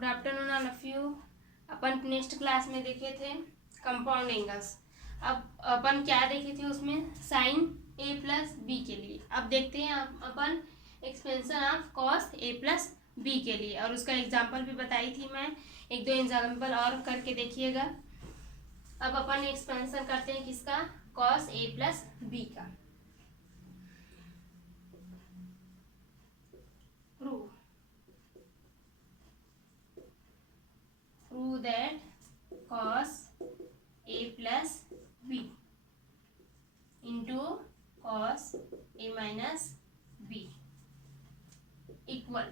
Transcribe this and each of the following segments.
Good afternoon all of you. Upon next class में देखे थे कंपाउंड एंगल्स। अब अपन क्या देखे थे उसमें, साइन ए प्लस बी के लिए। अब देखते हैं अपन expansion of cos A plus b के लिए, और उसका एग्जाम्पल भी बताई थी मैं। एक दो एग्जाम्पल और करके देखिएगा। अब अपन एक्सपेंशन करते हैं किसका, कॉस ए प्लस बी का। prove that cos a plus b into cos a minus b equal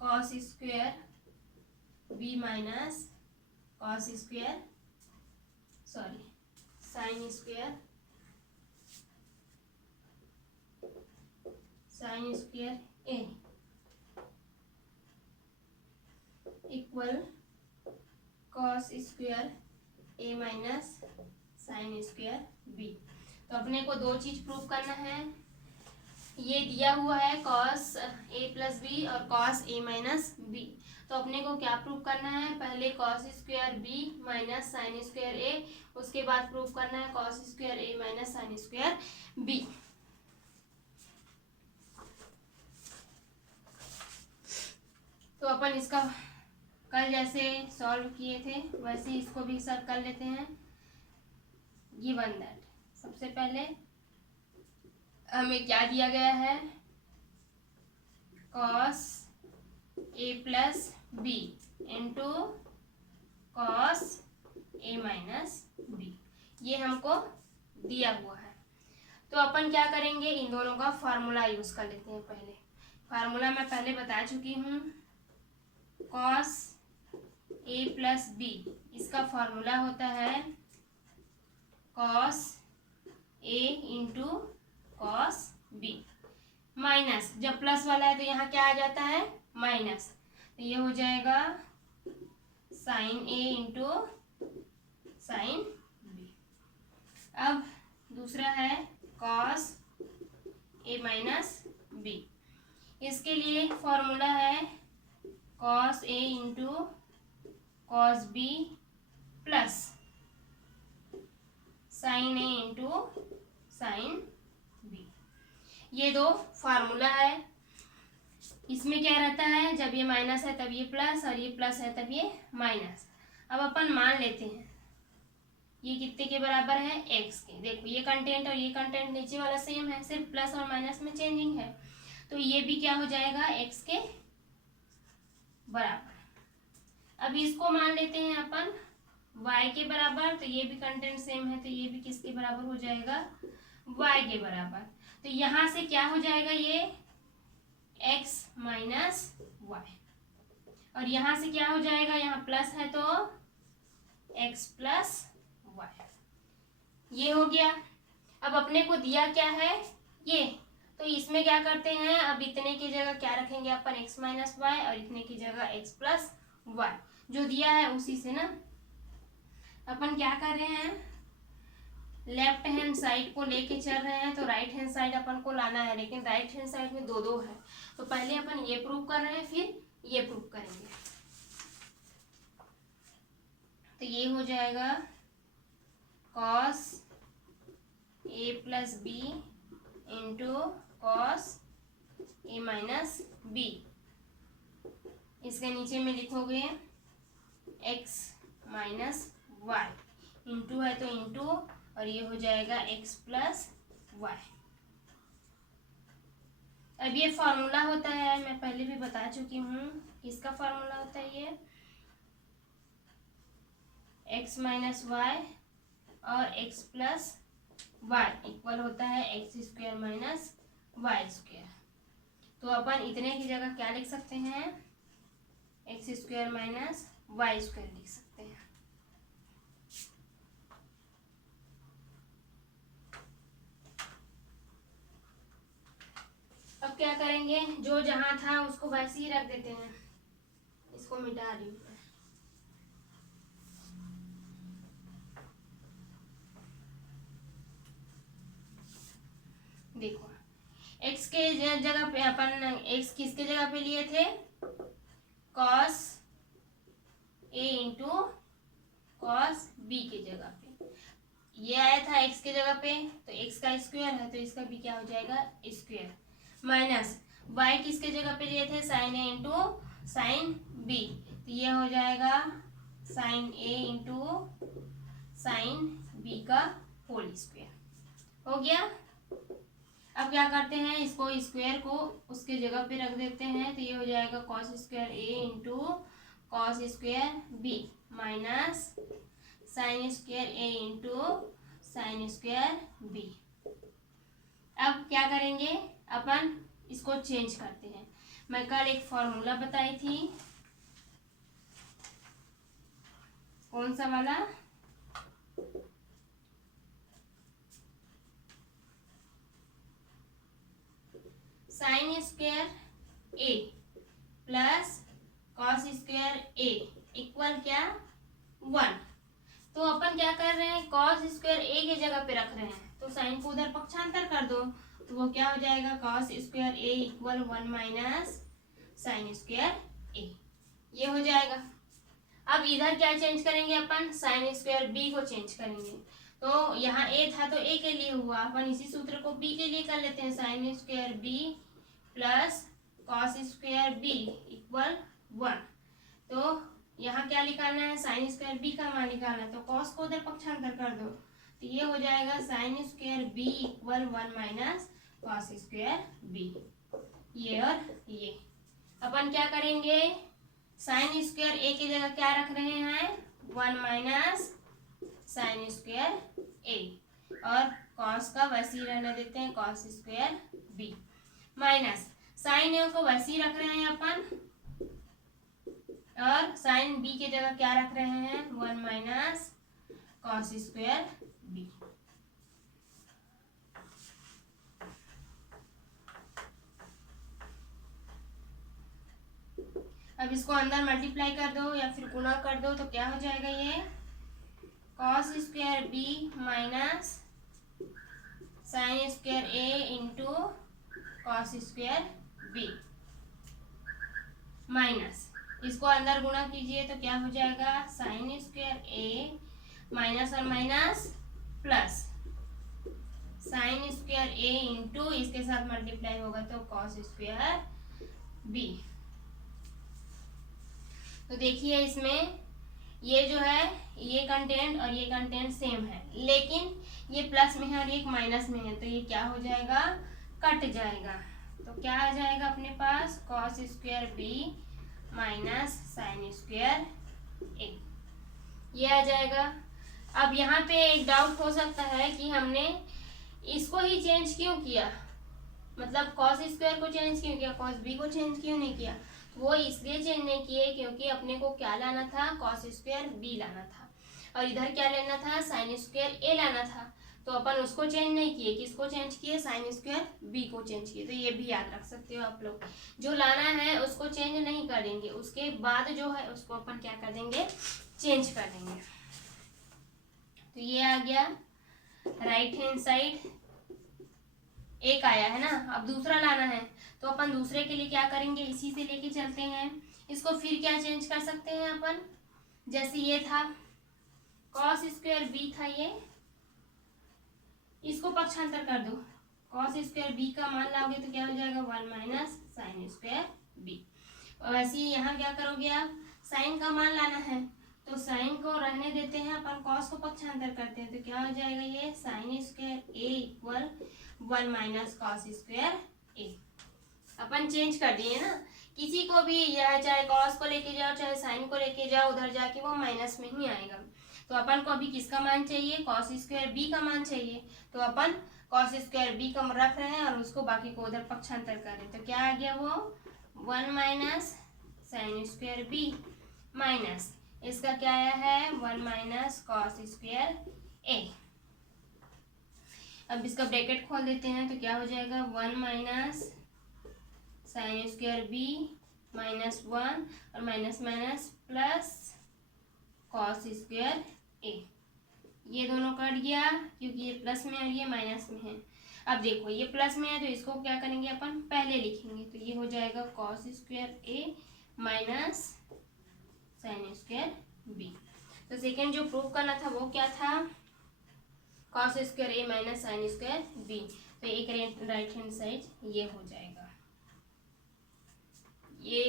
cos square b minus cos square sin square a equal cos square A minus sign square B. तो अपने को दो चीज prove करना है। ये दिया हुआ है कॉस ए प्लस बी और कॉस ए माइनस बी। तो अपने को क्या प्रूव करना है, पहले cos square B minus sign square A, उसके बाद प्रूव करना है कॉस स्क्वायर ए माइनस साइन स्क्वायर बी। तो अपन इसका कल जैसे सॉल्व किए थे वैसे इसको भी सॉल्व कर लेते हैं। गिवन दैट सबसे पहले हमें क्या दिया गया है, cos A plus B into cos A minus B, ये हमको दिया हुआ है। तो अपन क्या करेंगे, इन दोनों का फार्मूला यूज कर लेते हैं। पहले फार्मूला मैं पहले बता चुकी हूँ, कॉस ए प्लस बी, इसका फॉर्मूला होता है cos A into cos B minus, जब प्लस वाला है तो यहाँ क्या आ जाता है माइनस, तो ये हो जाएगा sine A into sine B. अब दूसरा है कॉस ए माइनस बी, इसके लिए फॉर्मूला है cos A into cos B plus sign A into sine B. ये दो फार्मूला है। इसमें क्या रहता है, जब ये माइनस है तब ये प्लस, और ये प्लस है तब ये माइनस। अब अपन मान लेते हैं ये कितने के बराबर है, एक्स के। देखो ये कंटेंट और ये कंटेंट नीचे वाला सेम है, सिर्फ प्लस और माइनस में चेंजिंग है। तो ये भी क्या हो जाएगा, एक्स के बराबर। अब इसको मान लेते हैं अपन y के बराबर, तो ये भी कंटेंट सेम है, तो ये भी किसके बराबर हो जाएगा, y के बराबर। तो यहाँ से क्या हो जाएगा, ये x माइनस वाई, और यहाँ से क्या हो जाएगा, यहाँ प्लस है तो x प्लस वाई, ये हो गया। अब अपने को दिया क्या है ये, तो इसमें क्या करते हैं, अब इतने की जगह क्या रखेंगे अपन, x माइनस वाई, और इतने की जगह x प्लस वाई, जो दिया है उसी से ना। अपन क्या कर रहे हैं, लेफ्ट हैंड साइड को लेके चल रहे हैं, तो राइट हैंड साइड अपन को लाना है, लेकिन राइट हैंड साइड में दो दो है। तो पहले अपन ये प्रूव कर रहे हैं, फिर ये प्रूव करेंगे। तो ये हो जाएगा cos A plus B into cos A minus B, इसके नीचे में लिखोगे x माइनस वाई, इंटू है तो इंटू, और ये हो जाएगा x प्लस वाई। अब ये फॉर्मूला होता है, मैं पहले भी बता चुकी हूँ किसका फॉर्मूला होता है, ये x माइनस वाई और x प्लस वाई इक्वल होता है x square minus y square. तो अपन इतने की जगह क्या लिख सकते हैं, x square minus y square लिख सकते हैं। अब क्या करेंगे, जो जहां था उसको वैसे ही रख देते हैं, इसको मिटा रही हूँ। देखो x के जगह पे अपन x किसके जगह पे लिए थे, cos A into cos B के जगह पे ये आया था x के जगह पे, तो x का स्क्वायर है तो इसका भी क्या हो जाएगा स्क्वायर, माइनस y किसके जगह पे लिए थे sign A into sine B, तो ये हो जाएगा sine A into sine B का होल स्क्वायर हो गया। अब क्या करते हैं, इसको स्क्वायर को उसके जगह पे रख देते हैं, तो ये हो जाएगा cos square A into cos square B minus sign square A into sine square B. अब क्या करेंगे अपन, इसको चेंज करते हैं। मैं कल एक फॉर्मूला बताई थी, कौन सा वाला, साइन स्क्वायर ए प्लस कॉस स्क्वायर ए इक्वल क्या 1। तो अपन क्या कर रहे हैं, कॉस स्क्वायर ए के जगह पे रख रहे हैं, तो साइन को उधर पक्षांतर कर दो, तो वो क्या हो जाएगा cos square A equal 1 minus sign square A, ये हो जाएगा। अब इधर क्या चेंज करेंगे अपन, साइन स्क्वायर बी को चेंज करेंगे, तो यहाँ ए था तो ए के लिए हुआ, अपन इसी सूत्र को बी के लिए कर लेते हैं, sin square b plus cos square b equal 1। तो यहाँ क्या निकालना है, साइन स्क्वायर बी का मान निकालना है, तो कॉस को उधर पक्षांतर कर दो, तो ये हो जाएगा sign square b equal 1 minus cos square b, ये और ये। अपन क्या करेंगे, साइन स्क्वायर ए की जगह क्या रख रहे हैं 1 माइनस साइन स्क्वायर ए, और कॉस का वैसे ही रहने देते हैं cos square B, minus sine A को वैसे ही रख रहे हैं अपन, और साइन बी की जगह क्या रख रहे हैं 1 माइनस कॉस स्क्वायर बी। अब इसको अंदर मल्टीप्लाई कर दो या फिर गुणा कर दो, तो क्या हो जाएगा ये cos square B minus sign square A into cos square B, minus इसको अंदर गुणा कीजिए तो क्या हो जाएगा साइन स्क्वायर ए माइनस और minus plus sine square A into इसके साथ मल्टीप्लाई होगा तो कॉस स्क्वायर बी। तो देखिए इसमें ये जो है ये कंटेंट और ये कंटेंट सेम है, लेकिन ये प्लस में है और ये माइनस में है, तो ये क्या हो जाएगा कट जाएगा, तो क्या आ जाएगा अपने पास cos square B minus sign square A, ये आ जाएगा। अब यहाँ पे एक डाउट हो सकता है कि हमने इसको ही चेंज क्यों किया, मतलब कॉस स्क्वायर को चेंज क्यों किया, कॉस बी को चेंज क्यों नहीं किया। वो इसलिए चेंज नहीं किए क्योंकि अपने को क्या लाना था कॉस स्क्वायर बी लाना था, और इधर क्या लेना था साइन स्क्वायर ए लाना था, तो अपन उसको चेंज नहीं किए, किसको चेंज किए साइन स्क्वायर बी को चेंज किए। तो ये भी याद रख सकते हो आप लोग, जो लाना है उसको चेंज नहीं करेंगे, उसके बाद जो है उसको अपन क्या कर देंगे चेंज कर देंगे। तो ये आ गया राइट हैंड साइड, एक आया है ना, अब दूसरा लाना है तो अपन दूसरे के लिए क्या करेंगे इसी से लेके चलते हैं। इसको फिर क्या चेंज कर सकते हैं अपन, जैसे ये था कॉस स्क्वायर बी था, ये इसको पक्षांतर कर दो, कॉस स्क्वायर बी का मान लाओगे तो क्या हो जाएगा 1 माइनस साइन स्क्वायर बी। और वैसे ही यहाँ क्या करोगे आप, साइन का मान लाना है तो साइन को रहने देते हैं, अपन कॉस को पक्षांतर करते हैं, तो क्या हो जाएगा ये साइन स्क्वायर ए इक्वल 1 माइनस कॉस स्क्वायर ए। अपन चेंज कर दिए ना, किसी को भी या चाहे कॉस को लेके जाओ चाहे साइन को लेके जाओ, उधर जाके वो माइनस में ही आएगा। तो अपन को अभी किसका मान चाहिए कॉस स्क्वायर बी का मान चाहिए, तो अपन कॉस स्क्वायर बी का रख रहे हैं और उसको बाकी को उधर पक्षांतर कर रहे हैं, तो क्या आ गया वो 1 minus sign square B minus इसका क्या आया है 1 माइनस कॉस स्क्वायर ए। अब इसका ब्रैकेट खोल देते हैं तो क्या हो जाएगा 1 minus sign square B minus 1 और minus minus plus cos square A. ये दोनों कट गया क्योंकि ये प्लस में और ये माइनस में है। अब देखो ये प्लस में है तो इसको क्या करेंगे अपन पहले लिखेंगे, तो ये हो जाएगा कॉस स्क्वायर ए माइनस साइन स्क्वायर बी। तो सेकेंड जो प्रूव करना था वो क्या था, कॉस स्क्वायर ए माइनस साइन स्क्वायर बी। तो एक राइट हैंड साइड ये हो जाएगा। ये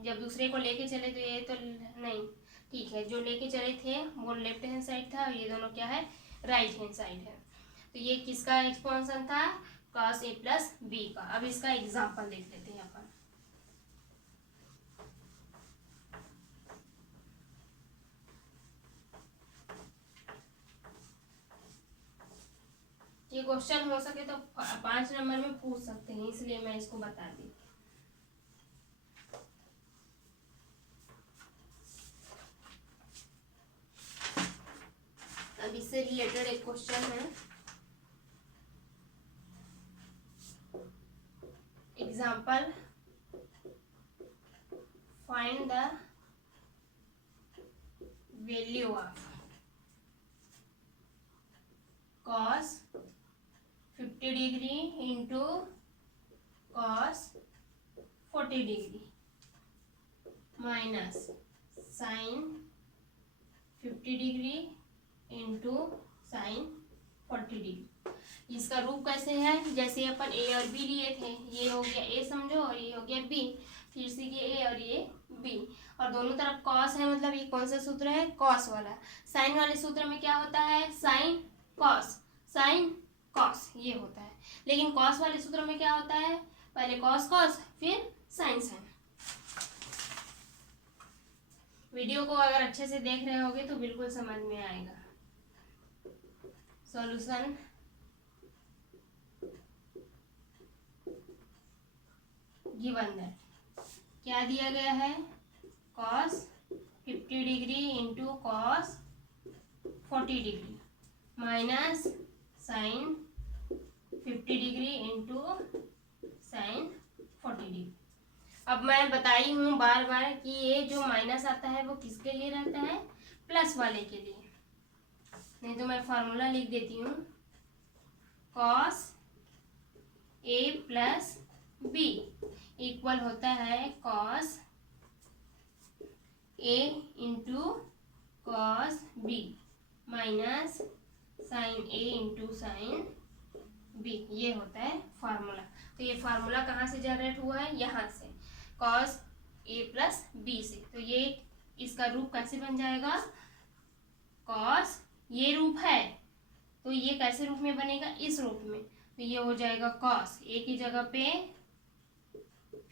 जब दूसरे को लेके चले तो ये तो नहीं, ठीक है, जो लेके चले थे वो लेफ्ट हैंड साइड था और ये दोनों क्या है, राइट हैंड साइड है। तो ये किसका एक्सपेंशन था, कॉस ए प्लस बी का। अब इसका एग्जांपल देख लेते हैं अपन। ये क्वेश्चन हो सके तो 5 नंबर में पूछ सकते हैं, इसलिए मैं इसको बता दी। अब इससे रिलेटेड एक क्वेश्चन है, example find the value of cos 50 degree into cos 40 degree minus sin 50 degree into sin 40 degree. इसका रूप कैसे है, जैसे अपन ए और बी लिए थे, ये हो गया ए समझो और ये हो गया बी, फिर से ये ए और ये बी, और दोनों तरफ कॉस है, मतलब ये कौन सा सूत्र है, कॉस वाला। साइन वाले सूत्र में क्या होता है, साइन कॉस ये होता है, लेकिन कॉस वाले सूत्र में क्या होता है, पहले कॉस फिर साइन। वीडियो को अगर अच्छे से देख रहे होगे तो बिल्कुल समझ में आएगा। सॉल्यूशन गिवन दैट क्या दिया गया है, cos 50 degree into cos 40 degree minus sin 50 degree into sin 40 degree. अब मैं बताई हूँ बार बार कि ये जो माइनस आता है वो किसके लिए रहता है, प्लस वाले के लिए। नहीं तो मैं फार्मूला लिख देती हूँ, कॉस ए प्लस बी इक्वल होता है cos A into cos B minus sine A into sine B, ये होता है फार्मूला। तो ये फार्मूला कहाँ से जनरेट हुआ है, यहाँ से, कॉस ए प्लस बी से। तो ये इसका रूप कैसे बन जाएगा, कॉस ये रूप है तो ये कैसे रूप में बनेगा, इस रूप में। तो ये हो जाएगा कॉस ए की जगह पे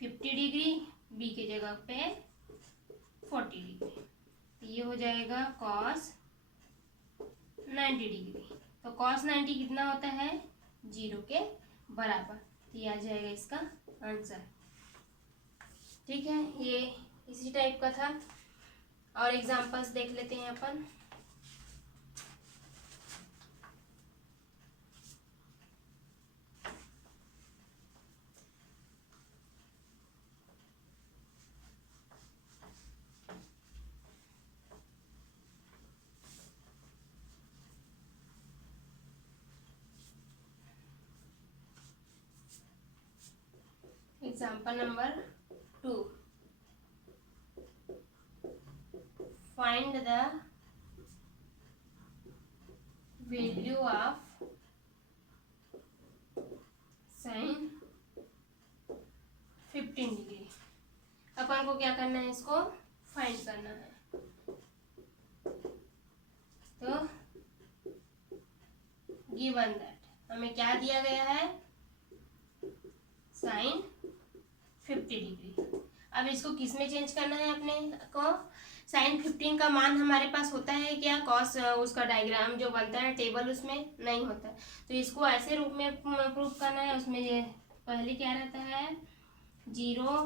50 डिग्री, बी की जगह पे 40 डिग्री, तो ये हो जाएगा कॉस 90 डिग्री। तो कॉस 90 कितना होता है, 0 के बराबर। तो ये आ जाएगा इसका आंसर। ठीक है, ये इसी टाइप का था। और एग्जांपल्स देख लेते हैं अपन। Example number 2. Find the value of sin 15 degree. अपन को क्या करना है, इसको फाइंड करना है। तो गिवन दैट हमें क्या दिया गया है, साइन 50 डिग्री। अब इसको किस में चेंज करना है अपने को, साइन 15 का मान हमारे पास होता है क्या, कॉस उसका डायग्राम जो बनता है टेबल उसमें नहीं होता। तो इसको ऐसे रूप में प्रूव करना है, उसमें ये पहले क्या रहता है, 0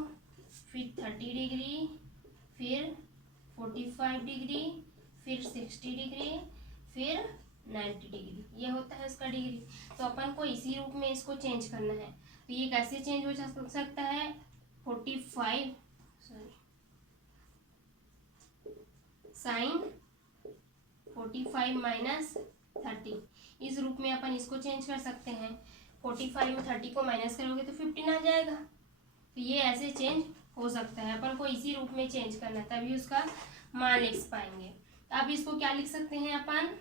फिर 30 डिग्री फिर 45 डिग्री फिर 60 डिग्री फिर 90 डिग्री, ये होता है इसका डिग्री। तो अपन को इसी रूप में इसको चेंज करना है। तो ये कैसे चेंज हो सकता है, 45 साइन 45 माइनस 30, इस रूप में अपन इसको चेंज कर सकते हैं। 45 में 30 को माइनस करोगे तो 15 आ जाएगा। तो ये ऐसे चेंज हो सकता है, अपन को इसी रूप में चेंज करना है, तभी उसका मान लिख पाएंगे। अब इसको क्या लिख सकते हैं अपन,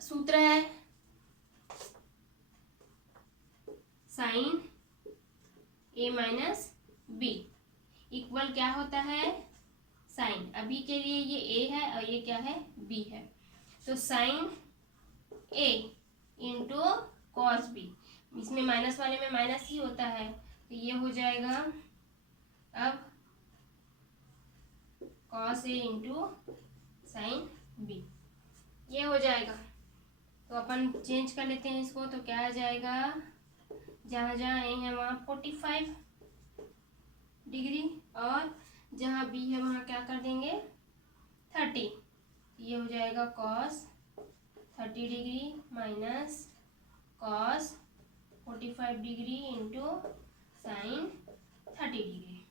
सूत्र है sine a minus b equal क्या होता है, साइन, अभी के लिए ये ए है और ये क्या है, बी है, तो sign A into cos B, इसमें माइनस वाले में माइनस ही होता है, तो ये हो जाएगा अब cos A into sine B, ये हो जाएगा। तो अपन चेंज कर लेते हैं इसको, तो क्या आ जाएगा, जहाँ जहाँ ए है वहाँ 45 डिग्री और जहाँ बी है वहाँ क्या कर देंगे 30, ये हो जाएगा cos 30 degree minus cos 45 degree into sin 30 degree.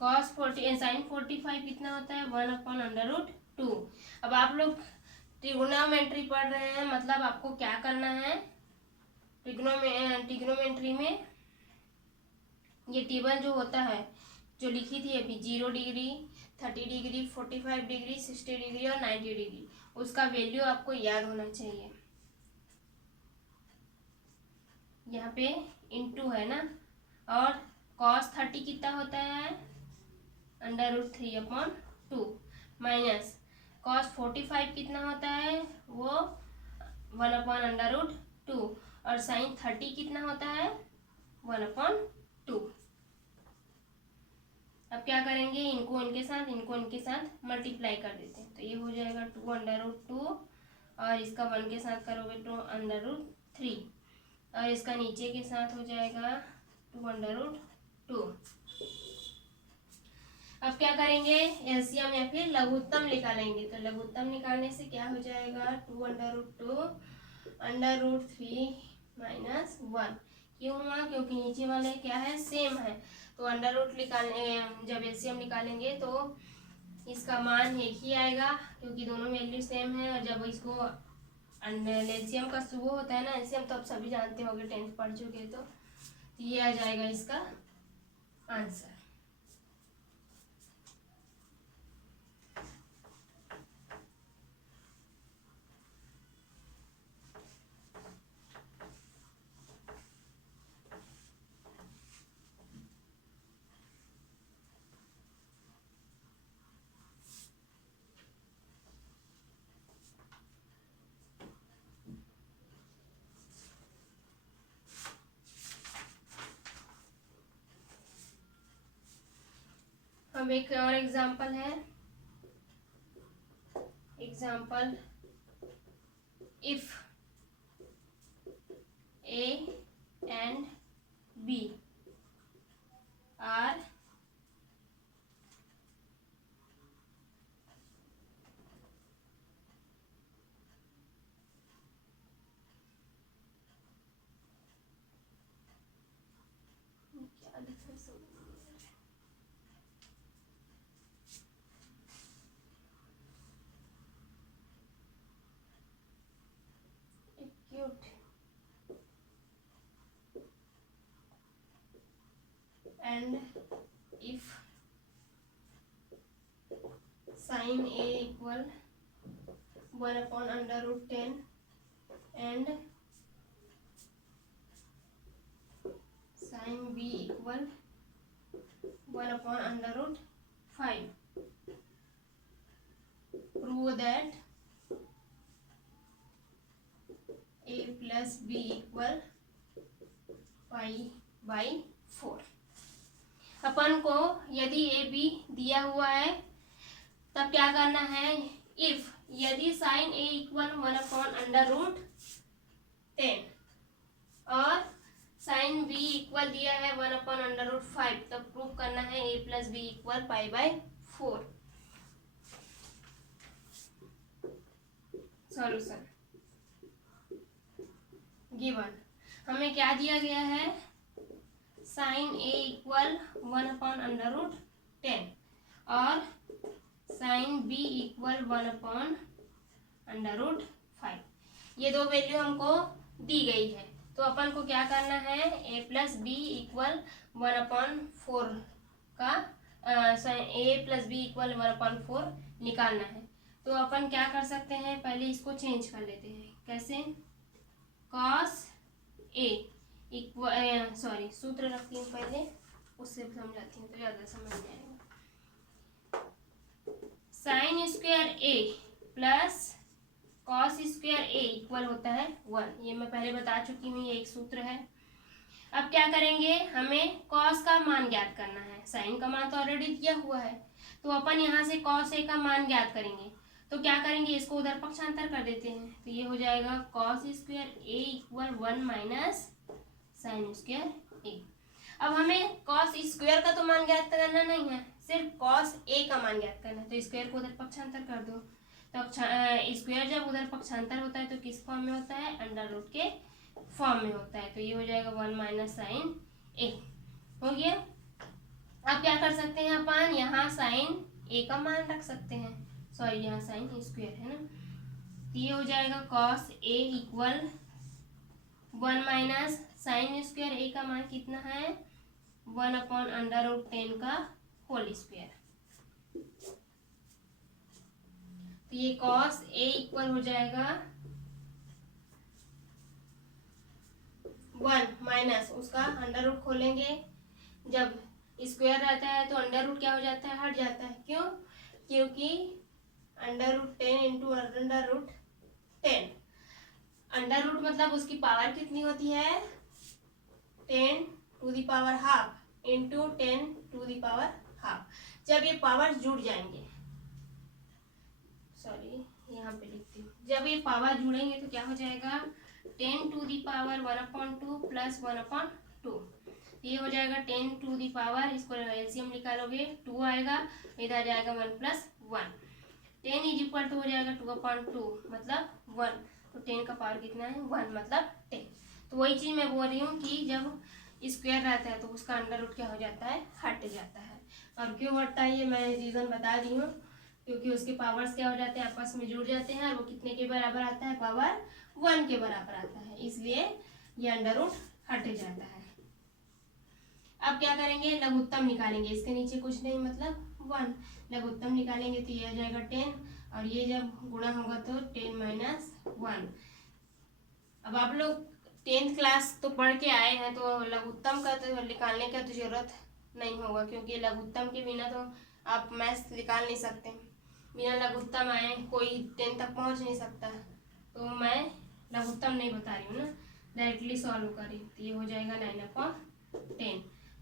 Cos 40 sin 45 कितना होता है 1/√2। अब आप लोग ट्रिग्नोमेट्री पढ़ रहे हैं, मतलब आपको क्या करना है, ट्रिग्नोमेट्री में ये टेबल जो होता है जो लिखी थी अभी 0 डिग्री 30 डिग्री 45 डिग्री 60 डिग्री और 90 डिग्री, उसका वैल्यू आपको याद होना चाहिए। यहाँ पे इंटू है ना, और कॉस 30 कितना होता है √3/2 माइनस कॉस 45 कितना होता है वो 1/√2 और साइन 30 कितना होता है 1/2। अब क्या करेंगे, इनको इनके साथ मल्टीप्लाई कर देते हैं, तो ये हो जाएगा 2/2 और इसका 1 के साथ करोगे तो √3 और इसका नीचे के साथ हो जाएगा 2/2। अब क्या करेंगे, एलसीएम या फिर लघुत्तम निकालेंगे, तो लघुत्तम निकालने से क्या हो जाएगा 2/2 √3 माइनस 1, क्यों हुआ, क्योंकि नीचे वाले क्या है सेम है, तो अंडर निकालने जब एलसीएम निकालेंगे तो इसका मान एक ही आएगा क्योंकि दोनों वैल्यू सेम है, और जब इसको एलसीएम का सुबह होता है ना, एलसीएम तो आप सभी जानते होंगे 10th पढ़ चुके, तो ये आ जाएगा इसका आंसर। अब एक और एग्जाम्पल है, example if a and b are and if sin A equal 1/√10 and sin B equal 1/√5, prove that A plus B equal π/4। अपन को यदि ए बी दिया हुआ है तब क्या करना है, इफ यदि साइन ए इक्वल 1/√10 और साइन बी इक्वल दिया है 1/√5, तब प्रूव करना है A plus B equal π/4। Solution given हमें क्या दिया गया है, साइन ए इक्वल 1/√10 और साइन बी इक्वल 1/√5, ये दो वैल्यू हमको दी गई है, तो तो अपन को क्या करना है, a प्लस बी इक्वल 1/4 का a प्लस बी इक्वल 1/4 निकालना है। तो अपन क्या कर सकते हैं, पहले इसको चेंज कर लेते हैं। कैसे, cos a इक्वल सूत्र रखती हूँ पहले, उससे समझाती हूँ तो ज़्यादा समझ में आएगा। Sine square a plus cos square a equal होता है 1। ये मैं पहले बता चुकी हूँ, ये एक सूत्र है। अब क्या करेंगे, हमें कॉस का मान ज्ञात करना है, साइन का मान तो ऑलरेडी दिया हुआ है, तो अपन यहाँ से कॉस a का मान ज्ञात करेंगे। तो क्या करेंगे, इसको उधर पक्षांतर कर देते हैं, तो ये हो जाएगा cos square a equal 1 minus sine square a। अब हमें कॉस स्क्वायर का तो मान ज्ञात करना नहीं है, सिर्फ कॉस a का मान ज्ञात करना है। तो स्क्वायर को उधर पक्षांतर कर दो, तो स्क्वायर जब उधर पक्षांतर होता है तो किस फॉर्म में होता है, अंडर रूट के फॉर्म में होता है। तो ये हो जाएगा 1 माइनस साइन a हो गया। अब क्या कर सकते हैं अपन, यहाँ साइन a का मान रख सकते हैं, सॉरी यहाँ साइन स्क्वायर है ना, तो ये हो जाएगा cos a equal 1 minus sine square a का मान कितना है, 1/√10 का होल स्क्वायर। तो ये कॉस a इक्वल हो जाएगा 1 माइनस उसका अंडर रूट खोलेंगे, जब स्क्वायर रहता है तो अंडर रूट क्या हो जाता है, हट जाता है। क्यों, क्योंकि √10 इंटू √10, अंडर रूट मतलब उसकी पावर कितनी होती है, 10⁻½ इंटू 10⁻½ जब ये पावर जुड़ जाएंगे, सॉरी यहाँ पे लिखती हूँ, जब ये पावर जुड़ेंगे तो क्या हो जाएगा 10⁻1/2 प्लस 1/2, ये हो जाएगा 10⁻, इसको एलसीएम निकालोगे 2 आएगा, इधर जाएगा 1 + 1, 10 इज इक्वल टू हो जाएगा 2/2 मतलब 1, तो 10 का पावर कितना है 1 मतलब 10। तो वही चीज़ मैं बोल रही हूँ कि जब स्क्वायर रहता है तो उसका अंडर रूट क्या हो जाता है, हट जाता है। और क्यों हटता है ये मैं रीज़न बता दी हूँ, क्योंकि उसके पावर्स क्या हो जाते हैं, आपस में जुड़ जाते हैं, और वो कितने के बराबर आता है, पावर 1 के बराबर आता है, इसलिए ये अंडर रूट हट जाता है। अब क्या करेंगे, लघुत्तम निकालेंगे, इसके नीचे कुछ नहीं मतलब 1, लघुत्तम निकालेंगे तो ये आ जाएगा 10, और ये जब गुणा होगा तो 10 - 1। अब आप लोग 10th क्लास तो पढ़ के आए हैं, तो लघुत्तम का तो निकालने का तो जरूरत नहीं होगा, क्योंकि लघुत्तम के बिना तो आप मैथ्स निकाल नहीं सकते, बिना लघुत्तम आए कोई 10 तक पहुंच नहीं सकता। तो मैं लघुत्तम नहीं बता रही हूँ ना, डायरेक्टली सॉल्व करें, तो ये हो जाएगा 9/10।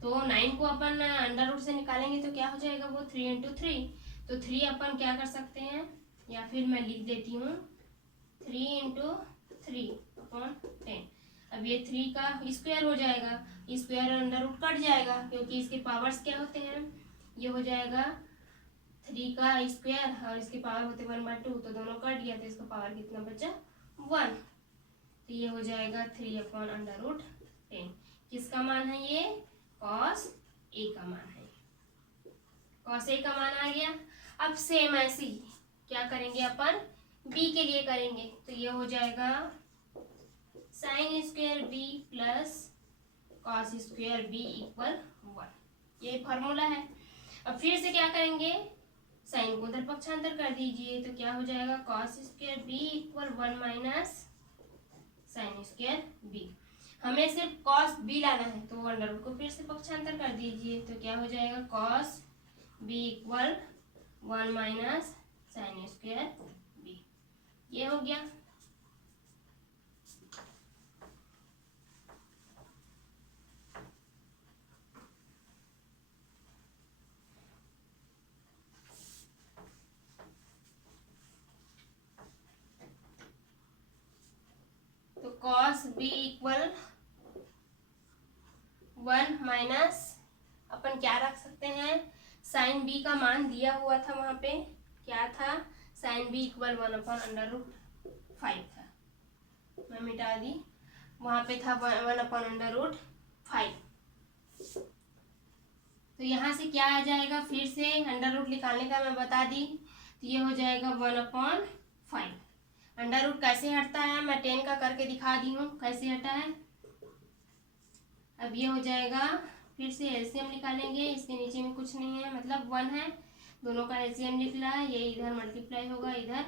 तो 9 को अपन अंडर रूट से निकालेंगे तो क्या हो जाएगा, वो 3 × 3, तो 3 अपन क्या कर सकते हैं, या फिर मैं लिख देती हूँ 3 × 3/10। अब ये 3 का स्क्वायर हो जाएगा, स्क्वायर अंडर रूट कट जाएगा, क्योंकि इसके पावर्स क्या होते हैं, ये हो जाएगा 3 का स्क्वायर और इसके पावर होते 1/2, तो दोनों कट गया, तो इसका पावर कितना बचा 1, तो ये हो जाएगा 3/√10। किसका मान है ये, कॉस a का मान है, कॉस a का मान आ गया। अब सेम ऐसे ही क्या करेंगे अपन, b के लिए करेंगे, तो ये हो जाएगा sine square b plus cos square b equal 1, ये फॉर्मूला है। अब फिर से क्या करेंगे, साइन को उधर पक्षांतर कर दीजिए, तो क्या हो जाएगा cos square b equal 1 minus sine square b। हमें सिर्फ कॉस b लाना है, तो अंडर रूट को फिर से पक्षांतर कर दीजिए, तो क्या हो जाएगा cos b equal 1 minus sine square b, ये हो गया। तो कॉस b इक्वल 1 माइनस अपन क्या रख सकते हैं, साइन b का मान दिया हुआ था, वहां पे क्या था, साइन b इक्वल 1/√5 था, मैं मिटा दी, वहां पे था 1/√5। तो यहाँ से क्या आ जाएगा, फिर से अंडर रूट निकालने का मैं बता दी, तो ये हो जाएगा 1/5। अंडर रूट कैसे हटता है, मैं 10 का करके दिखा दी हूँ कैसे हटा है, अब ये हो जाएगा, फिर से एलसीएम निकालेंगे, इसके नीचे में कुछ नहीं है मतलब 1 है, दोनों का एलसीएम निकला है, ये इधर मल्टीप्लाई होगा, इधर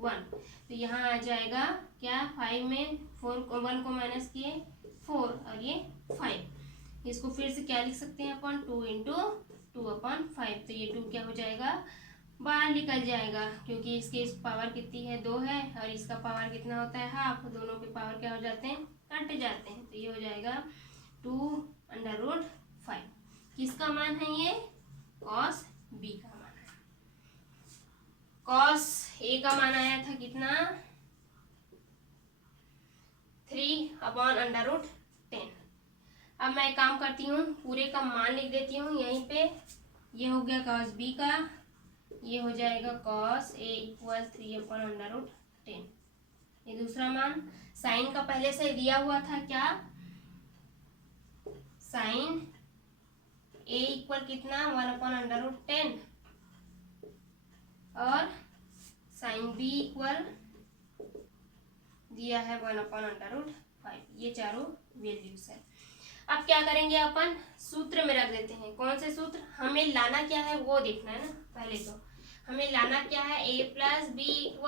1, तो यहाँ आ जाएगा क्या, 5 में 1 को माइनस किए 4 और ये 5, इसको फिर से क्या लिख सकते हैं अपन, 2 इंटू 2/5, तो ये 2 क्या हो जाएगा, बाहर निकल जाएगा, क्योंकि इसकी इस पावर कितनी है, 2 है, और इसका पावर कितना होता है, हाफ, दोनों के पावर क्या हो जाते हैं, कट जाते हैं, तो ये हो जाएगा 2√5। किसका मान है ये, cos b का मान है। cos a का मान आया था कितना, 3/√10। अब मैं काम करती हूँ, पूरे का मान लिख देती हूँ यहीं पे, ये हो गया cos b का, ये हो जाएगा cos a = 3/√10। ये दूसरा मान, साइन का पहले से दिया हुआ था क्या, साइन a इक्वल कितना, 1/√10, और साइन b इक्वल दिया है 1/√5, ये चारों वैल्यूज है। अब क्या करेंगे अपन, सूत्र में रख देते हैं, कौन से सूत्र, हमें लाना क्या है वो देखना है ना, पहले तो हमें लाना क्या है, a + b =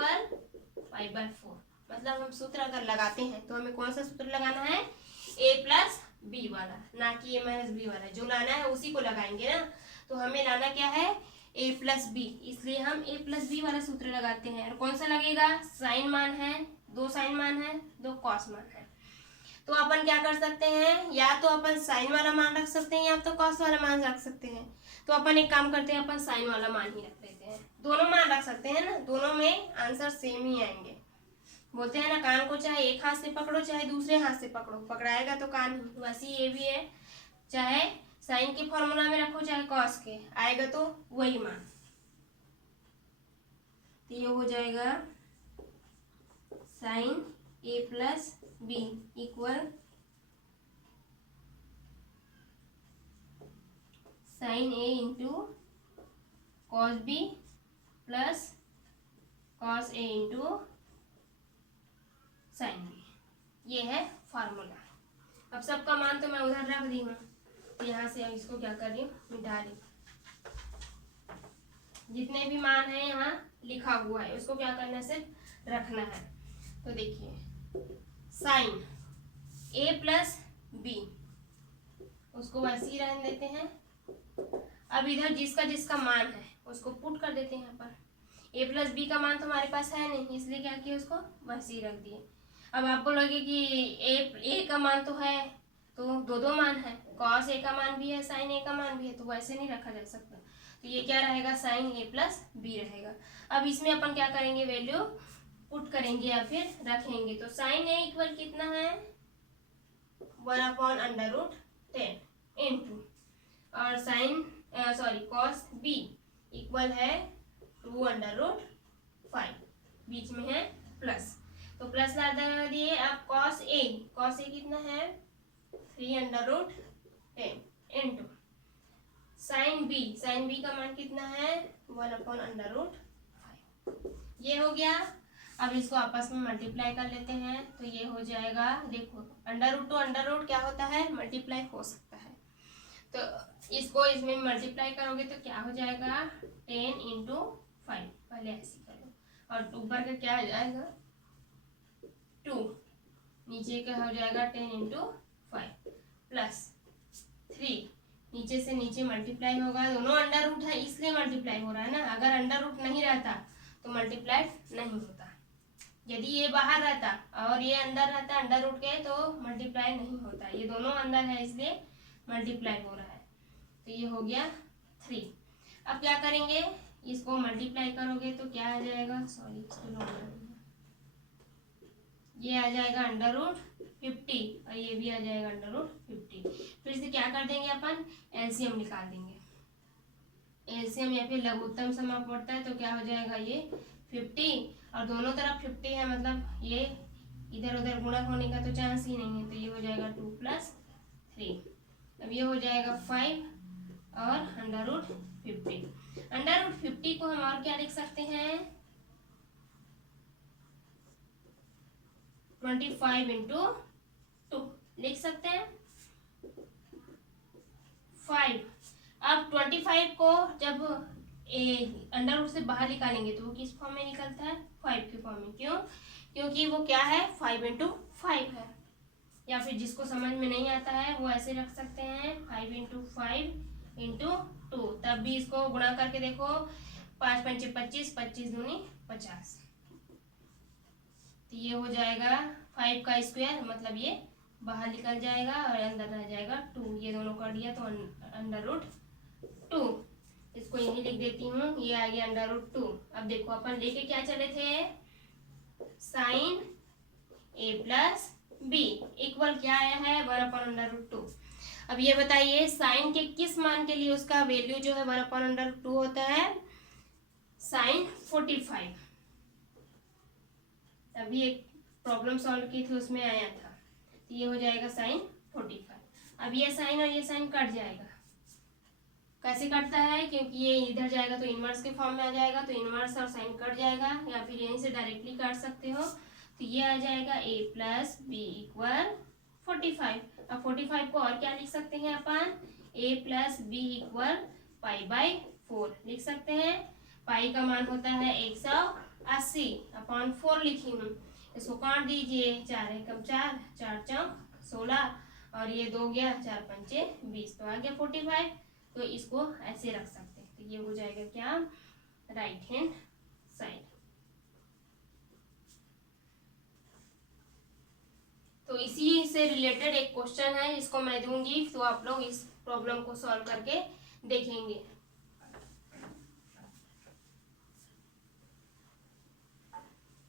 5/4, मतलब हम सूत्र अगर लगाते हैं तो हमें कौन सा सूत्र लगाना है, a + b वाला, ना कि a - b वाला, जो लाना है उसी को लगाएंगे ना, तो हमें लाना क्या है, a + b, इसलिए हम a + b वाला सूत्र लगाते हैं। और कौन सा लगेगा, साइन मान है, 2 साइन मान है, 2 कॉस मान है, तो अपन क्या कर सकते हैं, या तो अपन साइन वाला मान रख सकते हैं या तो कॉस वाला मान रख सकते हैं। तो अपन एक काम करते हैं, अपन साइन वाला मान ही रख लेते हैं, दोनों मान रख सकते हैं ना, दोनों में आंसर सेम ही आएंगे। बोलते हैं ना, कान को चाहे एक हाथ से पकड़ो चाहे दूसरे हाथ से पकड़ो, पकड़ाएगा तो कान ही, वैसे ये भी है, चाहे साइन के फॉर्मूला में रखो चाहे कॉस के, आएगा तो वही मान। तो ये हो जाएगा sin a + b equal sin a into cos b plus cos a into sin b, ये है फार्मूला। अब सबका मान तो मैं उधर रख दी हूँ, तो यहाँ से इसको क्या कर रही हूँ, मिटा रही हूँ, जितने भी मान है यहाँ लिखा हुआ है उसको क्या करना है, सिर्फ रखना है। तो देखिए, साइन a + b, उसको वैसे ही रहने देते हैं। अब इधर जिसका जिसका मान है उसको पुट कर देते हैं यहाँ पर, a + b का मान तो हमारे पास है नहीं, इसलिए क्या किया, उसको वैसे ही रख दिए। अब आप बोलोगे कि a का मान तो है, तो 2 मान है, cos a का मान भी है, साइन a का मान भी है, तो वैसे नहीं रखा जा सकता, तो ये क्या रहेगा, साइन a + b रहेगा। अब इसमें अपन क्या करेंगे, वैल्यू पुट करेंगे या फिर रखेंगे, तो साइन a इक्वल कितना है, 1/√10 इंटू, और cos b इक्वल है 2/5, बीच में है प्लस, तो प्लस ला दिए। अब cos a कितना है, 3/10 इंटू साइन b का मान कितना है, 1/√5, ये हो गया। अब इसको आपस में मल्टीप्लाई कर लेते हैं, तो ये हो जाएगा, देखो अंडर रूट क्या होता है, मल्टीप्लाई हो सकता है, तो इसको इसमें मल्टीप्लाई करोगे तो क्या हो जाएगा, 10 × 5, पहले ऐसे करो, और ऊपर का क्या आ जाएगा, 2, नीचे का हो जाएगा 10 × 5 प्लस 3, नीचे से नीचे मल्टीप्लाई होगा, दोनों अंडर रूट है इसलिए मल्टीप्लाई हो रहा है ना, अगर अंडर रूट नहीं रहता तो मल्टीप्लाई नहीं होता, यदि ये बाहर रहता और ये अंदर रहता अंडर रूट के, तो मल्टीप्लाई नहीं होता, ये दोनों अंदर है इसलिए मल्टीप्लाई हो रहा है, तो ये हो गया 3। अब क्या करेंगे, इसको मल्टीप्लाई करोगे तो क्या आ जाएगा, ये आ जाएगा √50 और ये भी आ जाएगा √50। फिर से क्या कर देंगे अपन, एलसीएम निकाल देंगे, एलसीएम या फिर लघुत्तम समा पड़ता है, तो क्या हो जाएगा, ये 50 और दोनों तरफ 50 है, मतलब ये इधर उधर गुणक होने का तो चांस ही नहीं है, तो ये हो जाएगा 2 + 3। अब ये हो जाएगा 5 और √50, √50 को हम और क्या लिख सकते हैं, 25 × 2 लिख सकते हैं, 5। अब 25 को जब अंडर रूट से बाहर निकालेंगे तो वो किस फॉर्म में निकलता है, 5 के फॉर्म में। क्यों? क्योंकि वो क्या है, 5 इंटू 5 है। या फिर जिसको समझ में नहीं आता है वो ऐसे रख सकते हैं 5 इंटू 5 इंटू 2। तब भी इसको गुणा करके देखो, 5 पंचे 25, 25 दूनी 50। तो ये हो जाएगा 5 का स्क्वायर, मतलब ये बाहर निकल जाएगा और अंदर रह जाएगा 2। ये दोनों कर दिया तो अंडर रूट 2। इसको यही लिख देती हूँ, ये आ गया अंडर रूट 2। अब देखो अपन लेके क्या चले थे, साइन ए प्लस बी इक्वल क्या आया है, 1/√2। अब ये बताइए साइन के किस मान के लिए उसका वैल्यू जो है 1/√2 होता है, साइन 45। अभी एक प्रॉब्लम सॉल्व की थी उसमें आया था, तो ये हो जाएगा साइन 45। अब ये साइन और ये साइन कट जाएगा। कैसे कटता है, क्योंकि ये इधर जाएगा तो इनवर्स के फॉर्म में आ जाएगा, तो इनवर्स और साइन कट जाएगा, या फिर यहीं से डायरेक्टली काट सकते हो। तो ये आ जाएगा a प्लस बी इक्वल 45। अब 45 को और क्या लिख सकते हैं अपन, a प्लस बी इक्वल π/4 लिख सकते हैं। पाई का मान होता है 180 अपॉन 4 लिखी हूँ। इसको काट दीजिए, 4 एकम 4, 4 चौक 16 और ये 2 गया, 4 पंचे 20, तो आ गया 45। तो इसको ऐसे रख सकते हैं, तो ये हो जाएगा क्या, राइट हैंड साइड। तो इसी से रिलेटेड एक क्वेश्चन है, इसको मैं दूंगी, तो आप लोग इस प्रॉब्लम को सॉल्व करके देखेंगे।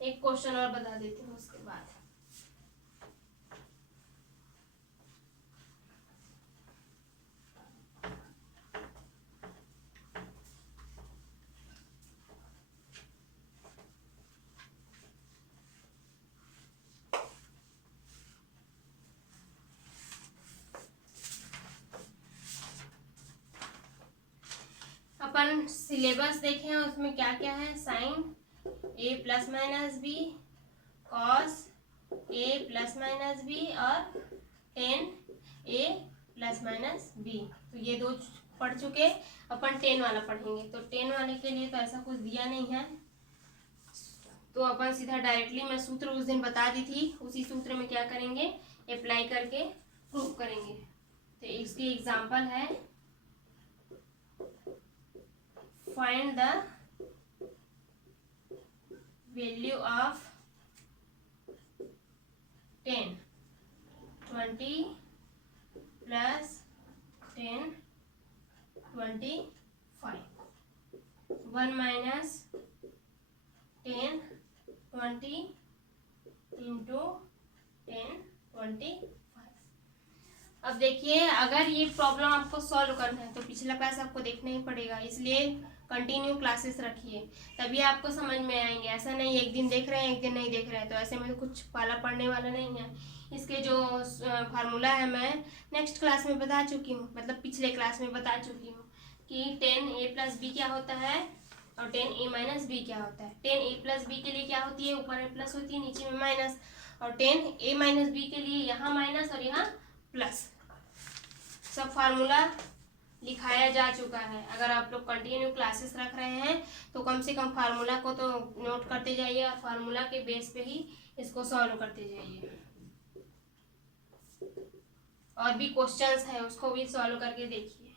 एक क्वेश्चन और बता देती हूँ उसके बाद। अपन सिलेबस देखें उसमें क्या क्या है, साइन ए प्लस माइनस बी, कॉस ए प्लस माइनस बी और टेन ए प्लस माइनस बी। तो ये दो पढ़ चुके, अपन 10 वाला पढ़ेंगे। तो 10 वाले के लिए तो ऐसा कुछ दिया नहीं है, तो अपन सीधा डायरेक्टली मैं सूत्र उस दिन बता दी थी, उसी सूत्र में क्या करेंगे, अप्लाई करके प्रूव करेंगे। तो इसकी एग्जांपल है, find the value of 10, 20 plus 10, 25, 1 minus 10, 20 into 10, 25। अब देखिए, अगर ये प्रॉब्लम आपको सॉल्व करना है तो पिछला क्लास आपको देखना ही पड़ेगा, इसलिए कंटिन्यू क्लासेस रखिए, तभी आपको समझ में आएंगे। ऐसा नहीं एक दिन देख रहे हैं एक दिन नहीं देख रहे हैं, तो ऐसे में तो कुछ पाला पड़ने वाला नहीं है। इसके जो फार्मूला है मैं नेक्स्ट क्लास में बता चुकी हूँ, मतलब पिछले क्लास में बता चुकी हूँ कि 10a प्लस बी क्या होता है और 10a माइनस बी क्या होता है। 10a प्लस बी के लिए क्या होती है, ऊपर में प्लस होती है, नीचे में माइनस, और 10a माइनस बी के लिए यहाँ माइनस और यहाँ प्लस। सब फार्मूला लिखाया जा चुका है। अगर आप लोग कंटिन्यू क्लासेस रख रहे हैं तो कम से कम फार्मूला को तो नोट करते जाइए और फार्मूला के बेस पे ही इसको सॉल्व करते जाइए। और भी क्वेश्चंस है उसको भी सॉल्व करके देखिए।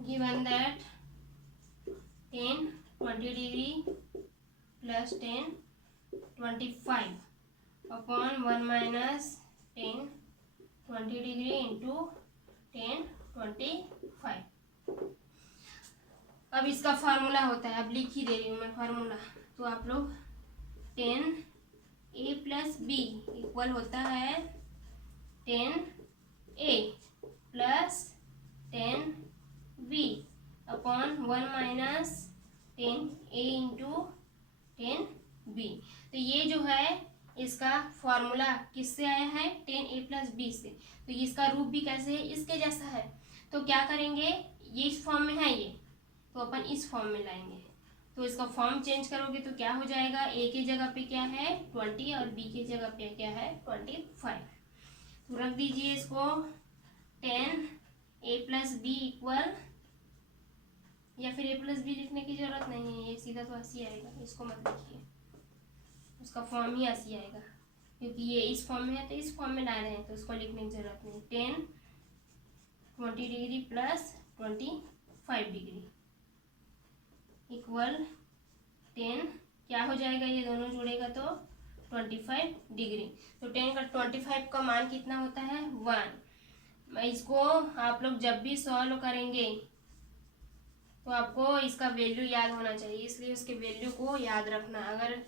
Given that 10, 20 degree plus 10, 25 upon 1 minus 10, 20 degree into 10, 25। अब इसका फार्मूला होता है, अब लिख ही दे रही हूँ मैं फार्मूला, तो आप लोग 10a प्लस बी इक्वल होता है 10a plus 10b upon 1 minus 10a into 10b। तो ये जो है इसका फॉर्मूला किससे आया है, 10a प्लस बी से। तो इसका रूप भी कैसे है, इसके जैसा है। तो क्या करेंगे, ये इस फॉर्म में है ये, तो अपन इस फॉर्म में लाएंगे। तो इसका फॉर्म चेंज करोगे तो क्या हो जाएगा, ए की जगह पे क्या है 20 और बी की जगह पे क्या है 25। तो रख दीजिए इसको 10 ए प्लस बी इक्वल, या फिर ए प्लस बी लिखने की जरूरत नहीं है, ये सीधा तो ऐसे आएगा, इसको मत लिखिए, उसका फॉर्म ही ऐसे आएगा, क्योंकि ये इस फॉर्म में है तो इस फॉर्म में ला रहे हैं तो उसको लिखने की जरूरत नहीं। 10 20 डिग्री प्लस 25 डिग्री इक्वल 10 क्या हो जाएगा, ये दोनों जुड़ेगा तो 25 डिग्री। तो 10 का 25 का मान कितना होता है 1। इसको आप लोग जब भी सॉल्व करेंगे तो आपको इसका वैल्यू याद होना चाहिए, इसलिए उसके वैल्यू को याद रखना। अगर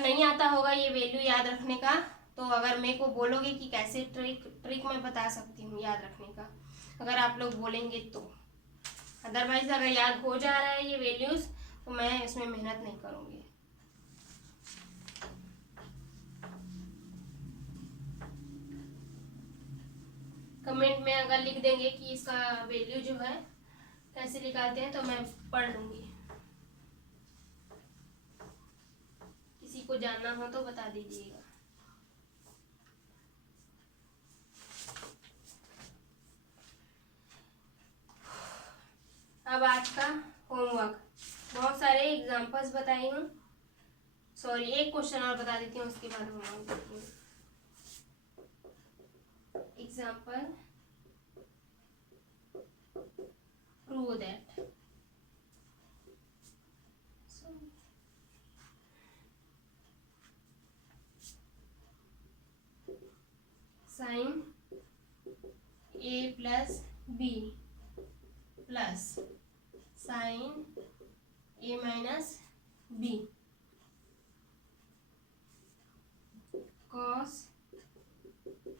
नहीं आता होगा ये वैल्यू याद रखने का, तो अगर मेरे को बोलोगे कि कैसे ट्रिक मैं बता सकती हूँ याद रखने का, अगर आप लोग बोलेंगे तो। अदरवाइज अगर याद हो जा रहा है ये वैल्यूज तो मैं इसमें मेहनत नहीं करूँगी। कमेंट में अगर लिख देंगे कि इसका वैल्यू जो है कैसे निकालते हैं तो मैं पढ़ लूँगी। किसी को जानना हो तो बता दीजिएगा। अब आज का होमवर्क, बहुत सारे एग्जांपल्स बताई हूँ, सॉरी एक क्वेश्चन और बता देती हूँ उसके बाद होमवर्क देती हूँ। Example, prove that sin A plus b plus sign a minus b cos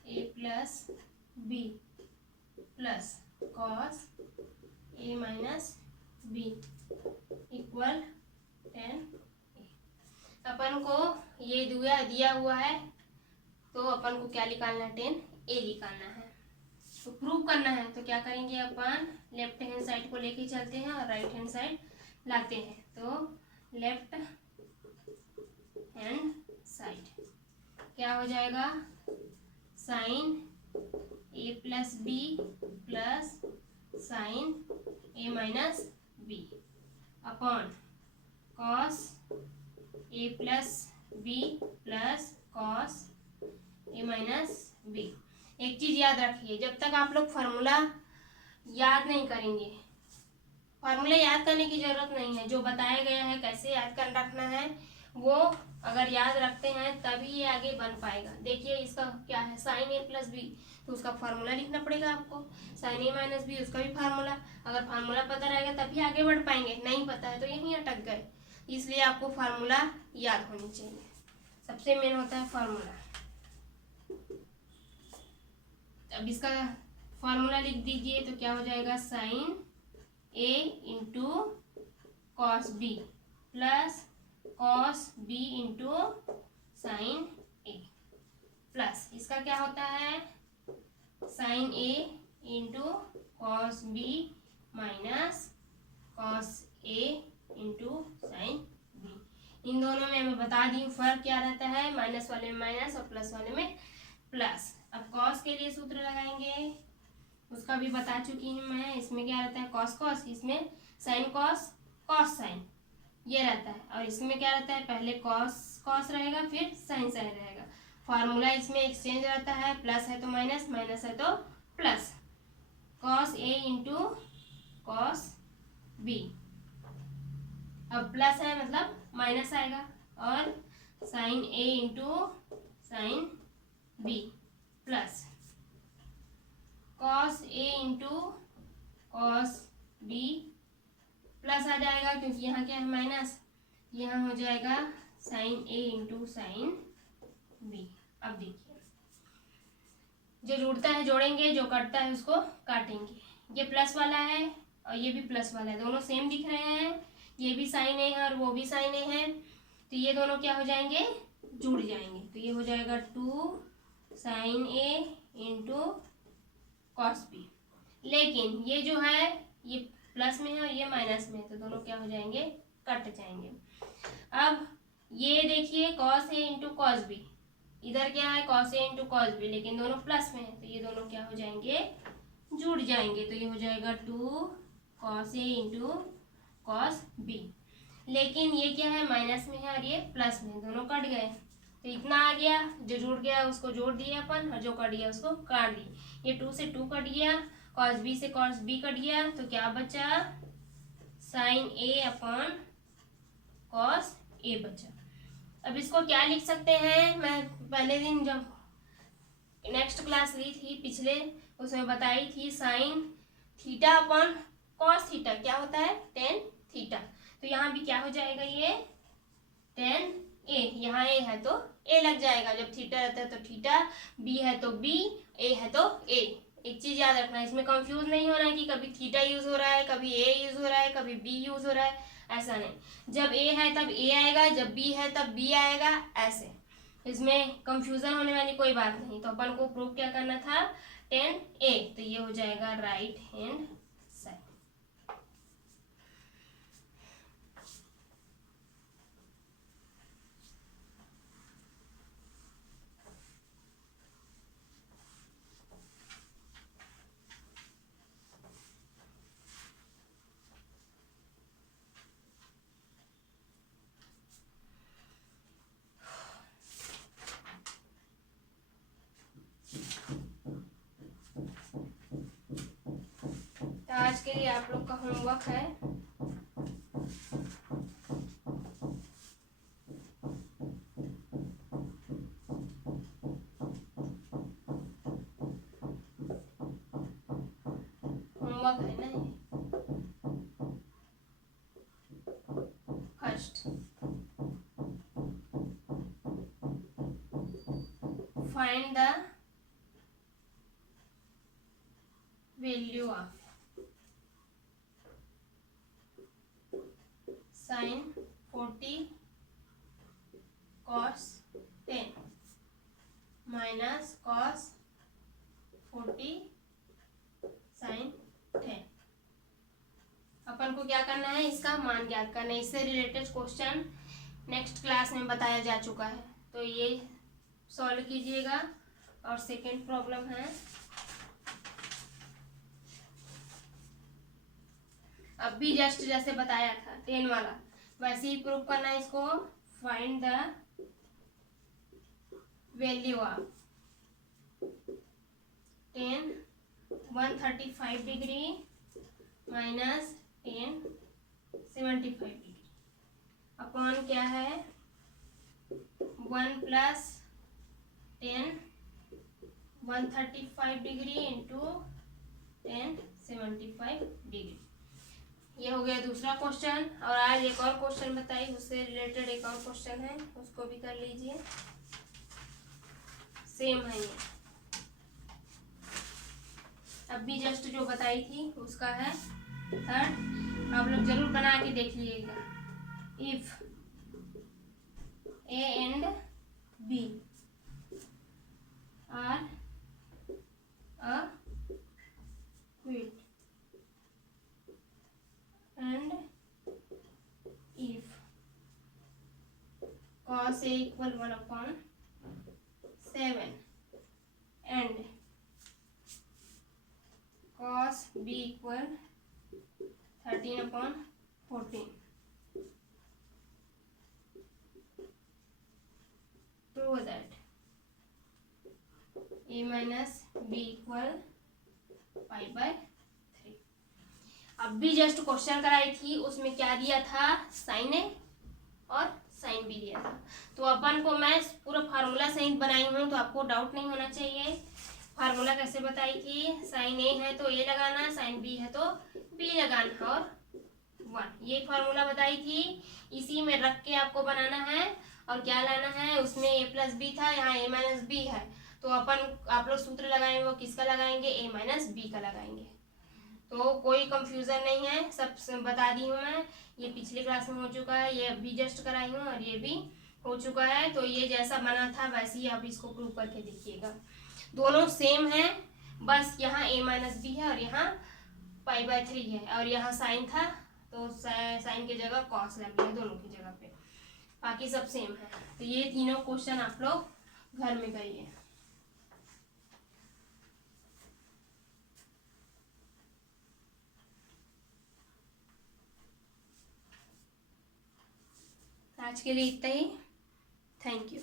A plus b plus cos A minus b equal 10 a. अपन को ये दिया हुआ है तो अपन को क्या निकालना है 10 ए निकालना है। तो प्रूव करना है तो क्या करेंगे, अपन लेफ्ट हैंड साइड को लेके चलते हैं और राइट हैंड साइड लाते हैं। तो लेफ्ट हैंड साइड क्या हो जाएगा, sine A plus b plus sign a minus B upon cos A plus b plus cos A minus B. एक चीज याद रखिए, जब तक आप लोग फार्मूला याद नहीं करेंगे, फार्मूला याद करने की जरूरत नहीं है, जो बताया गया है कैसे याद कर रखना है वो अगर याद रखते हैं तभी ये आगे बन पाएगा। देखिए इसका क्या है, साइन ए प्लस बी, तो उसका फार्मूला लिखना पड़ेगा आपको, साइन ए माइनस बी उसका भी फार्मूला। अगर फार्मूला पता रहेगा तभी आगे बढ़ पाएंगे, नहीं पता है तो यहीं अटक गए। इसलिए आपको फार्मूला याद होनी चाहिए, सबसे मेन होता है फार्मूला। अब इसका फार्मूला लिख दीजिए तो क्या हो जाएगा, sine A into cos B plus cos B into sine A plus इसका क्या होता है, sine A into cos B minus cos A into sine B. इन दोनों में मैं बता दी हूँ फर्क क्या रहता है, माइनस वाले में माइनस और प्लस वाले में प्लस। अब कॉस के लिए सूत्र लगाएंगे, उसका भी बता चुकी हूँ मैं। इसमें क्या रहता है कॉस कॉस, इसमें साइन कॉस कॉस साइन ये रहता है, और इसमें क्या रहता है पहले कॉस कॉस रहेगा फिर साइन साइन रहेगा। फार्मूला इसमें एक्सचेंज रहता है, प्लस है तो माइनस, माइनस है तो plus. Cos A into cos B, अब प्लस है मतलब माइनस आएगा, और sine A into sine B plus cos A into cos B plus आ जाएगा, क्योंकि यहाँ क्या है माइनस, यहाँ हो जाएगा sine A into sine B. अब देखिए जो जुड़ता है जोड़ेंगे, जो कटता है उसको काटेंगे। ये प्लस वाला है और ये भी प्लस वाला है, दोनों सेम दिख रहे हैं, ये भी साइन ए है और वो भी साइन ए है, तो ये दोनों क्या हो जाएंगे जुड़ जाएंगे। तो ये हो जाएगा 2 sign A into cos B. लेकिन ये जो है ये प्लस में है और ये माइनस में है, तो दोनों क्या हो जाएंगे, कट जाएंगे। अब ये देखिए cos A into cos B, इधर क्या है cos A into cos B, लेकिन दोनों प्लस में है, तो ये दोनों क्या हो जाएंगे, जुड़ जाएंगे। तो ये हो जाएगा 2 cos A into cos B. लेकिन ये क्या है माइनस में है और ये प्लस में, दोनों कट गए, तो इतना आ गया, जो जुड़ गया उसको जोड़ दिए अपन और जो कट गया उसको काट दिए। ये 2 से 2 कट गया, कॉस बी से कॉस बी कट गया, तो क्या बचा, sign A upon cos A बचा। अब इसको क्या लिख सकते हैं, मैं पहले दिन जब नेक्स्ट क्लास ली थी पिछले, उसमें बताई थी sine theta upon cos theta क्या होता है, टेन थीटा। तो यहाँ भी क्या हो जाएगा, ये टेन ए, यहाँ ए है तो ए लग जाएगा, जब थीटा रहता है तो थीटा, बी है तो बी, ए है तो ए। एक चीज याद रखना, इसमें कंफ्यूज नहीं होना है कि कभी थीटा यूज हो रहा है, कभी ए यूज हो रहा है, कभी बी यूज हो रहा है, ऐसा नहीं। जब ए है तब ए आएगा, जब बी है तब बी आएगा, ऐसे। इसमें कंफ्यूजन होने वाली कोई बात नहीं। तो अपन को प्रूव क्या करना था, टेन ए, तो ये हो जाएगा राइट हैंड साइड। आज के लिए आप लोग का होमवर्क है ना, first find the value of sin 40 cos 10 minus cos 40 sin 10। अपन को क्या करना है, इसका मान ज्ञात करना है। इससे रिलेटेड क्वेश्चन नेक्स्ट क्लास में बताया जा चुका है, तो ये सॉल्व कीजिएगा। और सेकंड प्रॉब्लम है, अब भी जस्ट जैसे बताया था 10 वाला, वैसे ही प्रूव करना है इसको। Find the value of 10 135 degree minus 10 75 degree upon क्या है 1 प्लस 10 135 डिग्री इंटू 10 75 डिग्री। ये हो गया दूसरा क्वेश्चन। और आज एक और क्वेश्चन बताइए, उससे रिलेटेड एक और क्वेश्चन है, उसको भी कर लीजिए, सेम है ये, अभी जस्ट जो बताई थी उसका है थर्ड। आप लोग जरूर बना के देख लीजिएगा। If a and b are acute and if cos A equal 1 upon 7 and cos B equal 13 upon 14, prove that A minus B equal 5/3। अब भी जस्ट क्वेश्चन कराई थी, उसमें क्या दिया था, साइन ए और साइन बी दिया था। तो अपन को मैं पूरा फार्मूला सहित बनाई हूँ, तो आपको डाउट नहीं होना चाहिए। फार्मूला कैसे बताई थी, साइन ए है तो ए लगाना, साइन बी है तो बी लगाना, और 1 ये फार्मूला बताई थी। इसी में रख के आपको बनाना है। और क्या लाना है, उसमें ए प्लस बी था, यहाँ ए माइनस बी है, तो अपन आप लोग सूत्र लगाएंगे, वो किसका लगाएंगे, ए माइनस बी का लगाएंगे। तो कोई कंफ्यूजन नहीं है, सब बता दी हूँ मैं। ये पिछली क्लास में हो चुका है, ये अभी जस्ट कराई हूँ, और ये भी हो चुका है। तो ये जैसा बना था वैसे ही आप इसको प्रूव करके देखिएगा। दोनों सेम है, बस यहाँ a माइनस बी है और यहाँ पाई/3 है और यहाँ साइन था तो साइन की जगह कॉस लग गया दोनों की जगह पे, बाकी सब सेम है। तो ये तीनों क्वेश्चन आप लोग घर में करिए। आज के लिए इतना ही। Thank you.